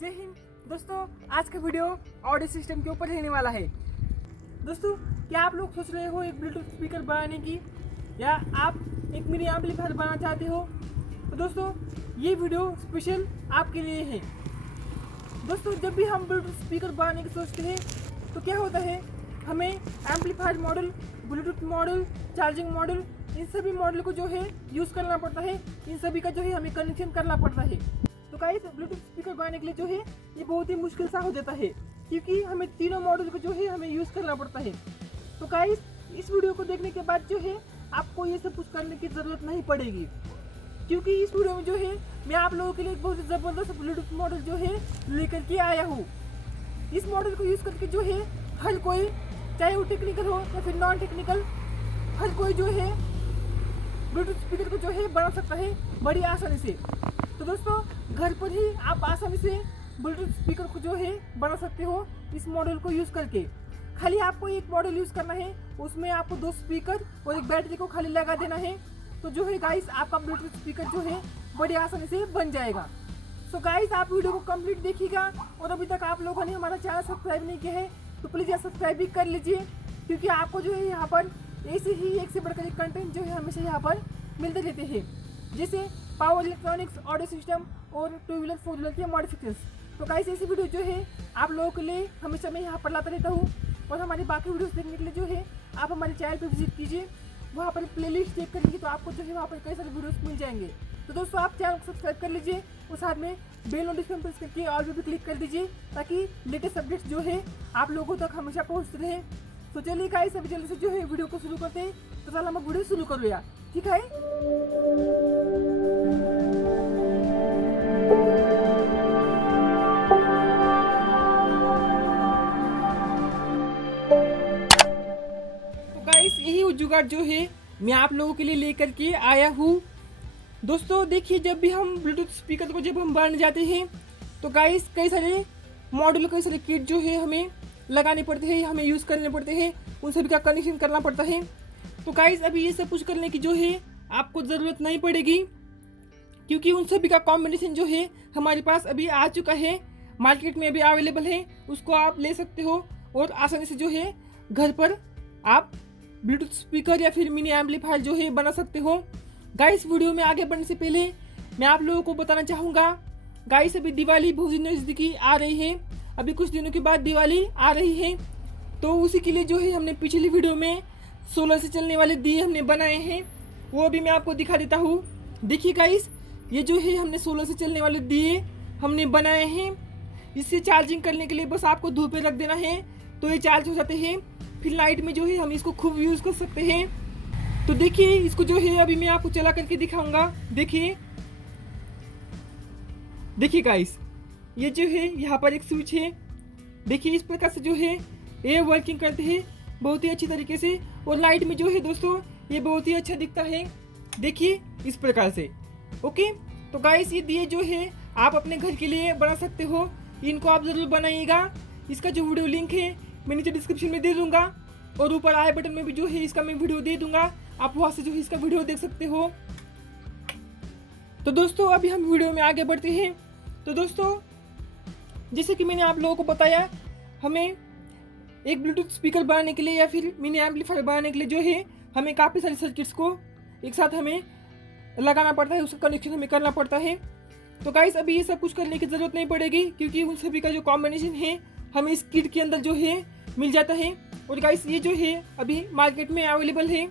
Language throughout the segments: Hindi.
जय हिंद दोस्तों। आज का वीडियो ऑडियो सिस्टम के ऊपर रहने वाला है। दोस्तों, क्या आप लोग सोच रहे हो एक ब्लूटूथ स्पीकर बनाने की, या आप एक मिनी एम्पलीफायर बनाना चाहते हो? तो दोस्तों, ये वीडियो स्पेशल आपके लिए है। दोस्तों, जब भी हम ब्लूटूथ स्पीकर बनाने की सोचते हैं तो क्या होता है, हमें amplifier model, bluetooth model, charging model, इन सभी मॉडल को जो है यूज़ करना पड़ता है। इन सभी का जो है हमें कनेक्शन करना पड़ता है। तो गाइस, ब्लूटूथ स्पीकर बनाने के लिए जो है ये बहुत ही मुश्किल सा हो जाता है, क्योंकि हमें तीनों मॉडल को जो है हमें यूज़ करना पड़ता है। तो गाइस, इस वीडियो को देखने के बाद जो है आपको ये सब कुछ करने की ज़रूरत नहीं पड़ेगी, क्योंकि इस वीडियो में जो है मैं आप लोगों के लिए एक बहुत ही ज़बरदस्त ब्लूटूथ मॉडल जो है लेकर के आया हूँ। इस मॉडल को यूज़ करके जो है हर कोई, चाहे वो टेक्निकल हो या फिर नॉन टेक्निकल, हर कोई जो है ब्लूटूथ स्पीकर को जो है बना सकता है बड़ी आसानी से। तो दोस्तों, घर पर ही आप आसानी से ब्लूटूथ स्पीकर को जो है बना सकते हो इस मॉडल को यूज़ करके। खाली आपको एक मॉडल यूज़ करना है, उसमें आपको 2 स्पीकर और एक बैटरी को खाली लगा देना है। तो जो है गाइस, आपका ब्लूटूथ स्पीकर जो है बड़ी आसानी से बन जाएगा। सो गाइस, आप वीडियो को कंप्लीट देखिएगा, और अभी तक आप लोगों ने हमारा चैनल सब्सक्राइब नहीं किया है तो प्लीज़ यार सब्सक्राइब भी कर लीजिए, क्योंकि आपको जो है यहाँ पर ऐसे ही एक से बढ़कर एक कंटेंट जो है हमेशा यहाँ पर मिलते रहते हैं, जैसे पावर इलेक्ट्रॉनिक्स, ऑडियो सिस्टम और 2 व्हीलर 4 व्हीलर के मॉडिफिकेशंस। तो गाइस, ऐसी वीडियो जो है आप लोगों के लिए हमेशा मैं यहाँ पर लाता रहता हूँ। और हमारी बाकी वीडियोस देखने के लिए जो है आप हमारे चैनल पर विजिट कीजिए, वहाँ पर प्लेलिस्ट चेक करेंगे तो आपको जो है वहाँ पर कई सारे वीडियोस मिल जाएंगे। तो दोस्तों, आप चैनल को सब्सक्राइब कर लीजिए और साथ में बेल नोटिफिकेशन प्रेस करके ऑल पे भी क्लिक कर दीजिए, ताकि लेटेस्ट अपडेट्स जो है आप लोगों तक हमेशा पहुँचते रहे। तो चलिए गाइस, अभी जल्दी से जो है वीडियो को शुरू करते हैं। तो चल हम वीडियो शुरू कर लिया, ठीक है? तो गाइस, यही जुगाड़ जो है मैं आप लोगों के लिए लेकर के आया हूँ। दोस्तों देखिए, जब भी हम ब्लूटूथ स्पीकर को जब हम बनाने जाते हैं तो गाइस कई सारे मॉडल, कई सारे किट जो है हमें लगाने पड़ते हैं, हमें यूज़ करने पड़ते हैं, उन सभी का कनेक्शन करना पड़ता है। तो गाइस, अभी ये सब कुछ करने की जो है आपको ज़रूरत नहीं पड़ेगी, क्योंकि उन सभी का कॉम्बिनेशन जो है हमारे पास अभी आ चुका है, मार्केट में अभी अवेलेबल है। उसको आप ले सकते हो और आसानी से जो है घर पर आप ब्लूटूथ स्पीकर या फिर मिनी एम्पलीफायर जो है बना सकते हो। गाइस, वीडियो में आगे बढ़ने से पहले मैं आप लोगों को बताना चाहूँगा, गाइस अभी दिवाली बहुत ही नज़दीकी आ रही है, अभी कुछ दिनों के बाद दिवाली आ रही है। तो उसी के लिए जो है हमने पिछली वीडियो में सोलर से चलने वाले दिए हमने बनाए हैं, वो अभी मैं आपको दिखा देता हूँ। देखिए गाइस, ये जो है हमने सोलर से चलने वाले दिए हमने बनाए हैं। इससे चार्जिंग करने के लिए बस आपको धूप पे रख देना है, तो ये चार्ज हो जाते हैं। फिर नाइट में जो है हम इसको खूब यूज़ कर सकते हैं। तो देखिए, इसको जो है अभी मैं आपको चला करके दिखाऊंगा। देखिए देखिए गाइस, ये जो है यहाँ पर एक स्विच है। देखिए, इस प्रकार से जो है ये वर्किंग करते हैं बहुत ही अच्छी तरीके से, और लाइट में जो है दोस्तों ये बहुत ही अच्छा दिखता है। देखिए इस प्रकार से। ओके, तो गाइस, ये दिए जो है आप अपने घर के लिए बना सकते हो, इनको आप ज़रूर बनाइएगा। इसका जो वीडियो लिंक है मैं नीचे डिस्क्रिप्शन में दे दूंगा, और ऊपर आई बटन में भी जो है इसका मैं वीडियो दे दूंगा, आप वहाँ से जो है इसका वीडियो देख सकते हो। तो दोस्तों, अभी हम वीडियो में आगे बढ़ते हैं। तो दोस्तों, जैसे कि मैंने आप लोगों को बताया, हमें एक ब्लूटूथ स्पीकर बनाने के लिए या फिर मिनी एम्पलीफायर बनाने के लिए जो है हमें काफ़ी सारे सर्किट्स को एक साथ हमें लगाना पड़ता है, उसका कनेक्शन हमें करना पड़ता है। तो गाइस, अभी ये सब कुछ करने की ज़रूरत नहीं पड़ेगी, क्योंकि उन सभी का जो कॉम्बिनेशन है हमें इस किट के अंदर जो है मिल जाता है। और गाइस, ये जो है अभी मार्केट में अवेलेबल है,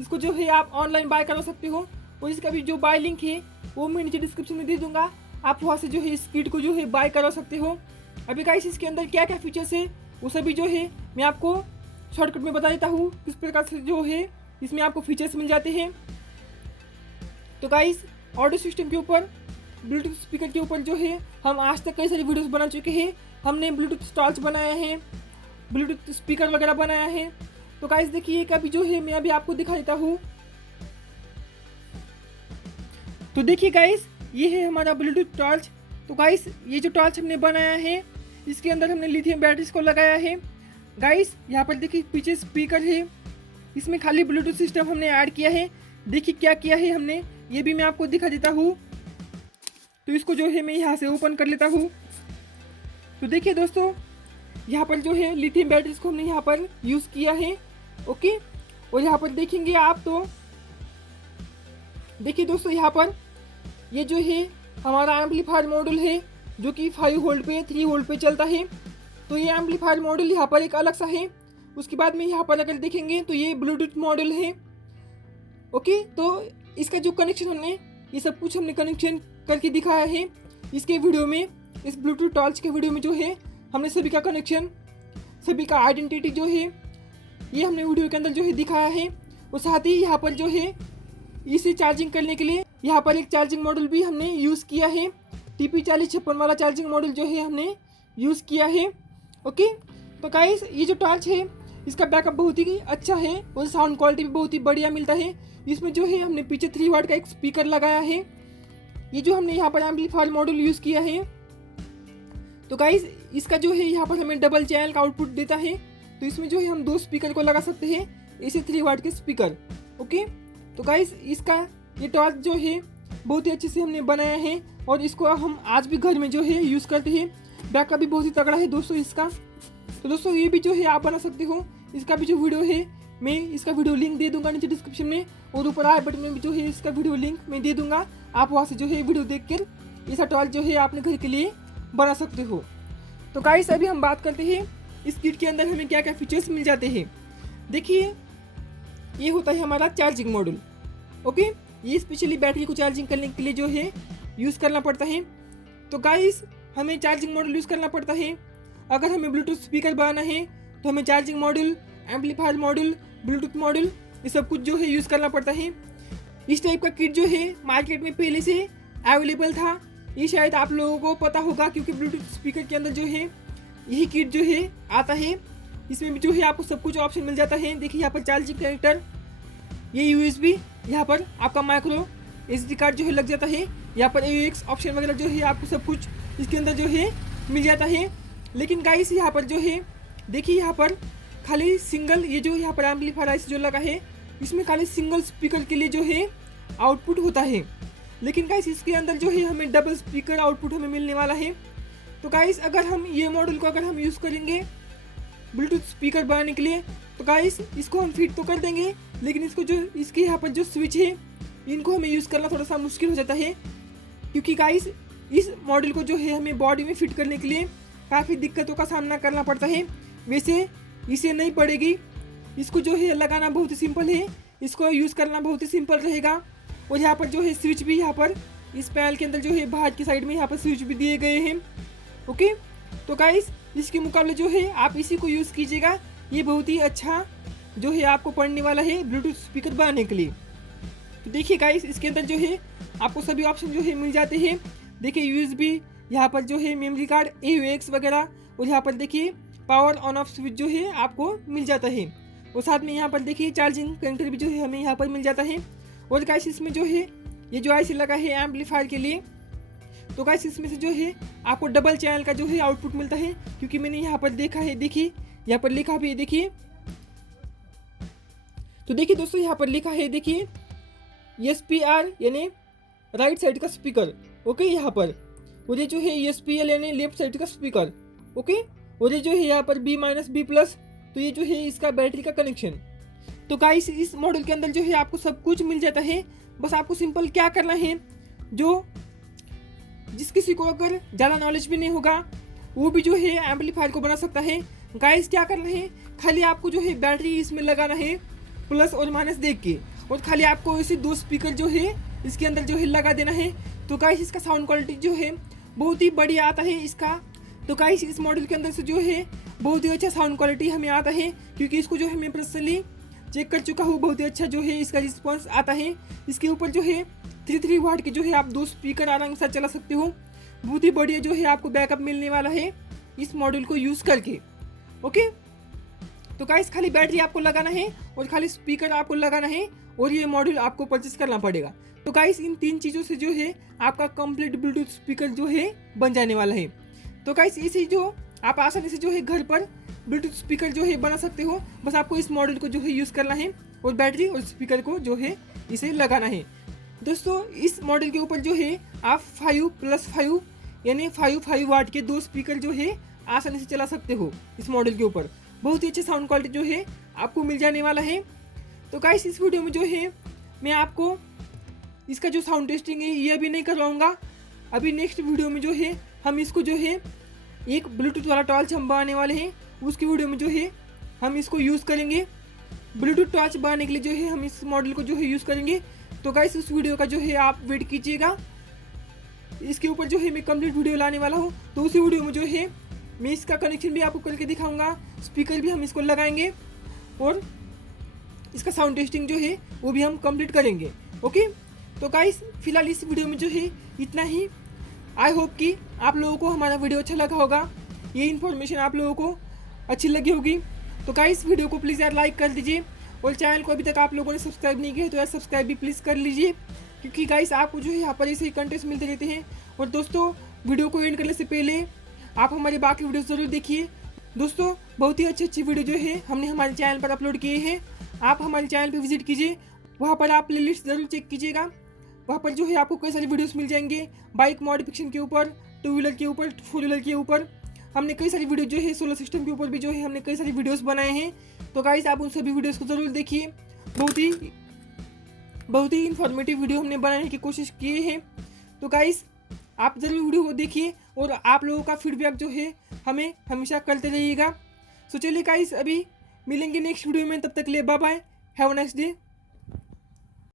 इसको जो है आप ऑनलाइन बाय करा सकते हो, और इसका भी जो बाय लिंक है वो मैं नीचे डिस्क्रिप्शन में दे दूंगा, आप वहाँ से जो है इस किट को जो है बाय करा सकते हो। अभी गाइस, इसके अंदर क्या क्या फीचर्स है वो सभी जो है मैं आपको शॉर्टकट में बता देता हूँ, किस प्रकार से जो है इसमें आपको फीचर्स मिल जाते हैं। तो गाइस, ऑडियो सिस्टम के ऊपर, ब्लूटूथ स्पीकर के ऊपर जो है हम आज तक कई सारी वीडियोस बना चुके हैं। हमने ब्लूटूथ स्टॉल्स बनाया है, ब्लूटूथ स्पीकर वगैरह बनाया है। तो गाइस देखिए, अभी जो है मैं अभी आपको दिखा देता हूँ। तो देखिए गाइस, ये है हमारा ब्लूटूथ टॉर्च। तो गाइस, ये जो टॉर्च हमने बनाया है इसके अंदर हमने लिथियम बैटरीज को लगाया है। गाइस, यहाँ पर देखिए पीछे स्पीकर है, इसमें खाली ब्लूटूथ सिस्टम हमने ऐड किया है। देखिए क्या किया है हमने, ये भी मैं आपको दिखा देता हूँ। तो इसको जो है मैं यहाँ से ओपन कर लेता हूँ। तो देखिए दोस्तों, यहाँ पर जो है लिथियम बैटरीज को हमने यहाँ पर यूज़ किया है। ओके, और यहाँ पर देखेंगे आप तो देखिए दोस्तों, यहाँ पर ये जो है हमारा एम्पलीफायर मॉड्यूल है जो कि 5 वोल्ट पे 3 वोल्ट पे चलता है। तो ये एम्पलीफायर मॉड्यूल यहाँ पर एक अलग सा है। उसके बाद में यहाँ पर अगर देखेंगे तो ये ब्लूटूथ मॉड्यूल है। ओके, तो इसका जो कनेक्शन हमने ये सब कुछ हमने कनेक्शन करके दिखाया है इसके वीडियो में। इस ब्लूटूथ टॉर्च के वीडियो में जो है हमने सभी का कनेक्शन, सभी का आइडेंटिटी जो है ये हमने वीडियो के अंदर जो है दिखाया है। और साथ ही यहाँ पर जो है इसे चार्जिंग करने के लिए यहाँ पर एक चार्जिंग मॉड्यूल भी हमने यूज़ किया है। TP4056 वाला चार्जिंग मॉड्यूल जो है हमने यूज़ किया है। ओके, तो गाइस ये जो टॉर्च है इसका बैकअप बहुत ही अच्छा है और साउंड क्वालिटी भी बहुत ही बढ़िया मिलता है। इसमें जो है हमने पीछे 3 वाट का एक स्पीकर लगाया है। ये जो हमने यहाँ पर एम्पलीफायर मॉड्यूल यूज़ किया है, तो गाइस इसका जो है यहाँ पर हमें डबल चैनल का आउटपुट देता है। तो इसमें जो है हम 2 स्पीकर को लगा सकते हैं, इसे 3 वाट के स्पीकर। ओके, तो गाइस इसका ये टॉर्च जो है बहुत ही अच्छे से हमने बनाया है और इसको हम आज भी घर में जो है यूज़ करते हैं। बैकअप भी बहुत ही तगड़ा है दोस्तों इसका। तो दोस्तों ये भी जो है आप बना सकते हो। इसका भी जो वीडियो है मैं इसका वीडियो लिंक दे दूंगा नीचे डिस्क्रिप्शन में, और ऊपर आई बटन में भी जो है इसका वीडियो लिंक मैं दे दूंगा। आप वहाँ से जो है वीडियो देख कर ऐसा टॉर्च जो है आपने घर के लिए बना सकते हो। तो गाइस अभी हम बात करते हैं इस किट के अंदर हमें क्या क्या फीचर्स मिल जाते हैं। देखिए, ये होता है हमारा चार्जिंग मॉड्यूल। ओके, ये स्पेशली बैटरी को चार्जिंग करने के लिए जो है यूज़ करना पड़ता है। तो गाइस हमें चार्जिंग मॉड्यूल यूज़ करना पड़ता है। अगर हमें ब्लूटूथ स्पीकर बनाना है तो हमें charging module, amplifier module, Bluetooth module ये सब कुछ जो है यूज़ करना पड़ता है। इस टाइप का किट जो है मार्केट में पहले से अवेलेबल था, ये शायद आप लोगों को पता होगा, क्योंकि ब्लूटूथ स्पीकर के अंदर जो है यही किट जो है आता है। इसमें भी जो है आपको सब कुछ ऑप्शन मिल जाता है। देखिए यहाँ पर चार्जिंग कनेक्टर, ये USB, यहाँ पर आपका माइक्रो SD कार्ड जो है लग जाता है। यहाँ पर AUX ऑप्शन वगैरह जो है आपको सब कुछ इसके अंदर जो है मिल जाता है। लेकिन गाइस यहाँ पर जो है देखिए, यहाँ पर खाली सिंगल ये जो यहाँ पर एम्पलीफायर जो लगा है इसमें खाली सिंगल स्पीकर के लिए जो है आउटपुट होता है। लेकिन गाइस इसके अंदर जो है हमें डबल स्पीकर आउटपुट हमें मिलने वाला है। तो गाइस अगर हम ये मॉडल को अगर हम यूज़ करेंगे ब्लूटूथ स्पीकर बनाने के लिए, तो गाइस इसको हम फिट तो कर देंगे, लेकिन इसको जो इसके यहाँ पर जो स्विच है इनको हमें यूज़ करना थोड़ा सा मुश्किल हो जाता है, क्योंकि गाइस इस मॉडल को जो है हमें बॉडी में फिट करने के लिए काफ़ी दिक्कतों का सामना करना पड़ता है। वैसे इसे नहीं पड़ेगी, इसको जो है लगाना बहुत ही सिंपल है, इसको यूज़ करना बहुत ही सिंपल रहेगा। और यहाँ पर जो है स्विच भी यहाँ पर इस पैनल के अंदर जो है बाहर की साइड में यहाँ पर स्विच भी दिए गए हैं। ओके, तो गाइस इसके मुकाबले जो है आप इसी को यूज़ कीजिएगा, ये बहुत ही अच्छा जो है आपको पड़ने वाला है ब्लूटूथ स्पीकर बनाने के लिए। तो देखिए गाइस इसके अंदर जो है आपको सभी ऑप्शन जो है मिल जाते हैं। देखिए USB, यहाँ पर जो है मेमोरी कार्ड, AUX वगैरह, और यहाँ पर देखिए पावर ऑन ऑफ स्विच जो है आपको मिल जाता है। और साथ में यहाँ पर देखिए चार्जिंग कनेक्टर भी जो है हमें यहाँ पर मिल जाता है। और गाइस इसमें जो है ये जो IC लगा है एम्पलीफायर के लिए, तो गाइस इसमें से जो है आपको डबल चैनल का जो है आउटपुट मिलता है, क्योंकि मैंने यहाँ पर देखा है। देखिए यहाँ पर लिखा भी है, देखिए। तो देखिए दोस्तों यहाँ पर लिखा है, देखिए SPR यानी राइट साइड का स्पीकर। ओके, यहाँ पर और ये जो है SPL यानी लेफ्ट साइड का स्पीकर। ओके, और ये जो है यहाँ पर B-B+, तो ये जो है इसका बैटरी का कनेक्शन। तो गाइस इस मॉडल के अंदर जो है आपको सब कुछ मिल जाता है। बस आपको सिंपल क्या करना है, जो जिस किसी को अगर ज़्यादा नॉलेज भी नहीं होगा वो भी जो है एम्पलीफायर को बना सकता है। गाइस क्या करना है, खाली आपको जो है बैटरी इसमें लगाना है प्लस और माइनस देख के, और खाली आपको इसे 2 स्पीकर जो है इसके अंदर जो है लगा देना है। तो गाइस इसका साउंड क्वालिटी जो है बहुत ही बढ़िया आता है इसका। तो गाइस इस मॉडल के अंदर से जो है बहुत ही अच्छा साउंड क्वालिटी हमें आता है, क्योंकि इसको जो है मैं पर्सनली चेक कर चुका हूँ। बहुत ही अच्छा जो है इसका रिस्पॉन्स आता है। इसके ऊपर जो है 3 वाट के जो है आप 2 स्पीकर आराम से चला सकते हो। बहुत ही बढ़िया जो है आपको बैकअप मिलने वाला है इस मॉडल को यूज़ करके। ओके, तो गाइस खाली बैटरी आपको लगाना है और खाली स्पीकर आपको लगाना है, और ये मॉडल आपको परचेस करना पड़ेगा। तो गाइस इन 3 चीज़ों से जो है आपका कंप्लीट ब्लूटूथ स्पीकर जो है बन जाने वाला है। तो गाइस इसे जो आप आसानी से जो है घर पर ब्लूटूथ स्पीकर जो है बना सकते हो। बस आपको इस मॉडल को जो है यूज़ करना है और बैटरी और स्पीकर को जो है इसे लगाना है। दोस्तों इस मॉडल के ऊपर जो है आप 5+5 यानी 5 वाट के 2 स्पीकर जो है आसानी से चला सकते हो इस मॉडल के ऊपर। बहुत ही अच्छे साउंड क्वालिटी जो है आपको मिल जाने वाला है। तो गाइस इस वीडियो में जो है मैं आपको इसका जो साउंड टेस्टिंग है ये अभी नहीं करवाऊंगा। अभी नेक्स्ट वीडियो में जो है हम इसको जो है एक ब्लूटूथ वाला टॉर्च हम बनाने वाले हैं, उसकी वीडियो में जो है हम इसको यूज़ करेंगे। ब्लूटूथ टॉर्च बनाने के लिए जो है हम इस मॉडल को जो है यूज़ करेंगे। तो गाइस उस वीडियो का जो है आप वेट कीजिएगा, इसके ऊपर जो है मैं कंप्लीट वीडियो लाने वाला हूँ। तो उसी वीडियो में जो है मैं इसका कनेक्शन भी आपको करके दिखाऊंगा, स्पीकर भी हम इसको लगाएंगे और इसका साउंड टेस्टिंग जो है वो भी हम कंप्लीट करेंगे। ओके, तो गाइस फिलहाल इस वीडियो में जो है इतना ही। आई होप कि आप लोगों को हमारा वीडियो अच्छा लगा होगा, ये इन्फॉर्मेशन आप लोगों को अच्छी लगी होगी। तो गाइस वीडियो को प्लीज़ यार लाइक कर दीजिए और चैनल को अभी तक आप लोगों ने सब्सक्राइब नहीं किया है तो यार सब्सक्राइब भी प्लीज़ कर लीजिए, क्योंकि गाइस आपको जो है यहाँ पर ऐसे ही कंटेंट्स मिलते रहते हैं। और दोस्तों वीडियो को एंड करने से पहले आप हमारे बाकी वीडियो ज़रूर देखिए। दोस्तों बहुत ही अच्छी वीडियो जो है हमने हमारे चैनल पर अपलोड किए हैं, आप हमारे चैनल पर विजिट कीजिए, वहाँ पर आप प्लेलिस्ट ज़रूर चेक कीजिएगा। वहाँ पर जो है आपको कई सारी वीडियोस मिल जाएंगे, बाइक मॉडिफिकेशन के ऊपर, टू व्हीलर के ऊपर, फोर व्हीलर के ऊपर। हमने कई सारी वीडियो जो है सोलर सिस्टम के ऊपर भी जो है हमने कई सारी वीडियोस बनाए हैं। तो गाइस आप उन सभी वीडियोस को ज़रूर देखिए, बहुत ही इन्फॉर्मेटिव वीडियो हमने बनाने की कोशिश किए हैं। तो गाइस आप ज़रूर वीडियो को देखिए और आप लोगों का फीडबैक जो है हमें हमेशा करते रहिएगा। सो चलिए गाइस अभी मिलेंगे नेक्स्ट वीडियो में, तब तक के लिए bye bye, have a nice day.